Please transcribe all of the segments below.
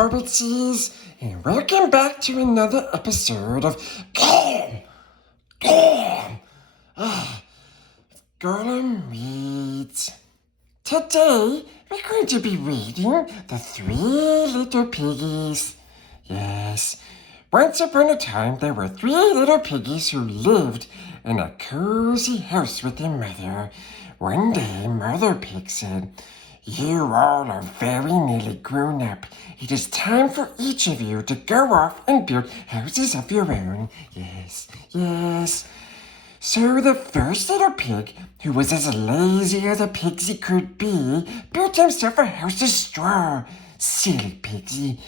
Hobbitsies, and welcome back to another episode of Gollum Reads. Today, we're going to be reading The Three Little Piggies. Yes, once upon a time, there were three little piggies who lived in a cozy house with their mother. One day, Mother Pig said, "You all are very nearly grown up. It is time for each of you to go off and build houses of your own." Yes. So the first little pig, who was as lazy as a pixie could be, built himself a house of straw. Silly pixie.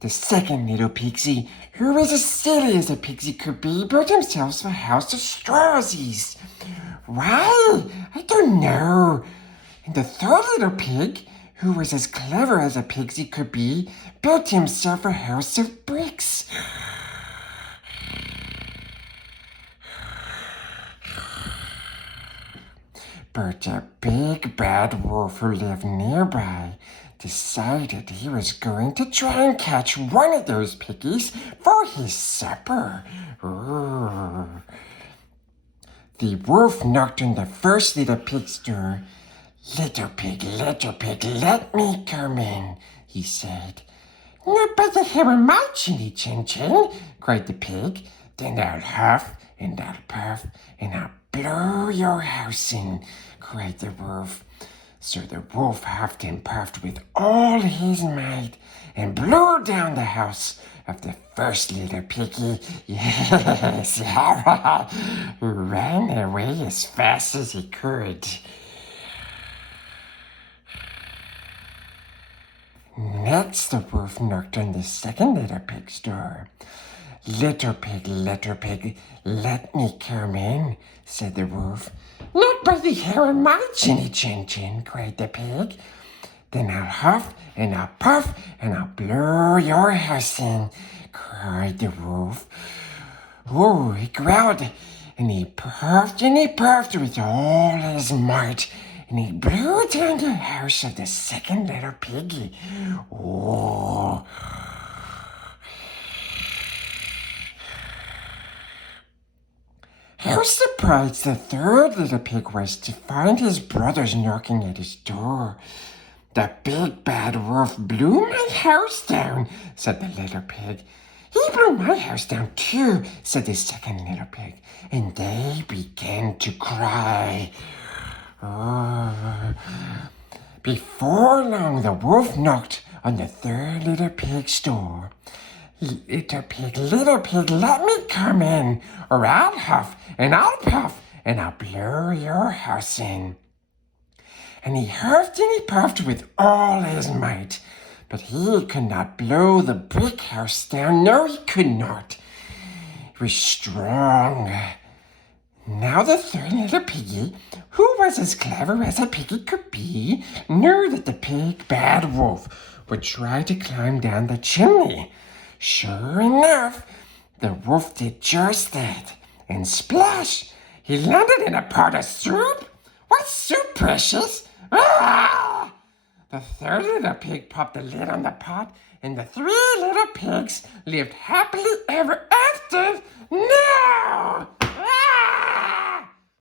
The second little pixie, who was as silly as a pixie could be, built himself a house of strawsies. Why? I don't know. And the third little pig, who was as clever as a pixie could be, built himself a house of bricks. But a big bad wolf who lived nearby decided he was going to try and catch one of those piggies for his supper. Ooh. The wolf knocked on the first little pig's door. Little pig, let me come in," he said. "Not by the hair of my chinny chin chin," cried the pig. "Then I'll huff and I'll puff and I'll blow your house in," cried the wolf. So the wolf huffed and puffed with all his might and blew down the house of the first little piggy. Yes, who ran away as fast as he could. Next, the wolf knocked on the second little pig's door. Little pig, let me come in," said the wolf. "Not by the hair of my chinny chin chin," cried the pig. "Then I'll huff and I'll puff and I'll blow your house in," cried the wolf. Oh, he growled and he puffed with all his might. And he blew down the house of the second little piggy. Oh. How surprised the third little pig was to find his brothers knocking at his door. "The big bad wolf blew my house down," said the little pig. "He blew my house down too," said the second little pig. And they began to cry. Oh. Before long, the wolf knocked on the third little pig's door. Little pig, let me come in, or I'll huff and I'll puff and I'll blow your house in." And he huffed and he puffed with all his might, but he could not blow the brick house down. No, he could not. He was strong. Now the third little piggy, who was as clever as a piggy could be, knew that the big bad wolf would try to climb down the chimney. Sure enough, the wolf did just that, and splash! He landed in a pot of soup. "What soup, precious?" Ah! The third little pig popped the lid on the pot, and the three little pigs lived happily ever after. Now!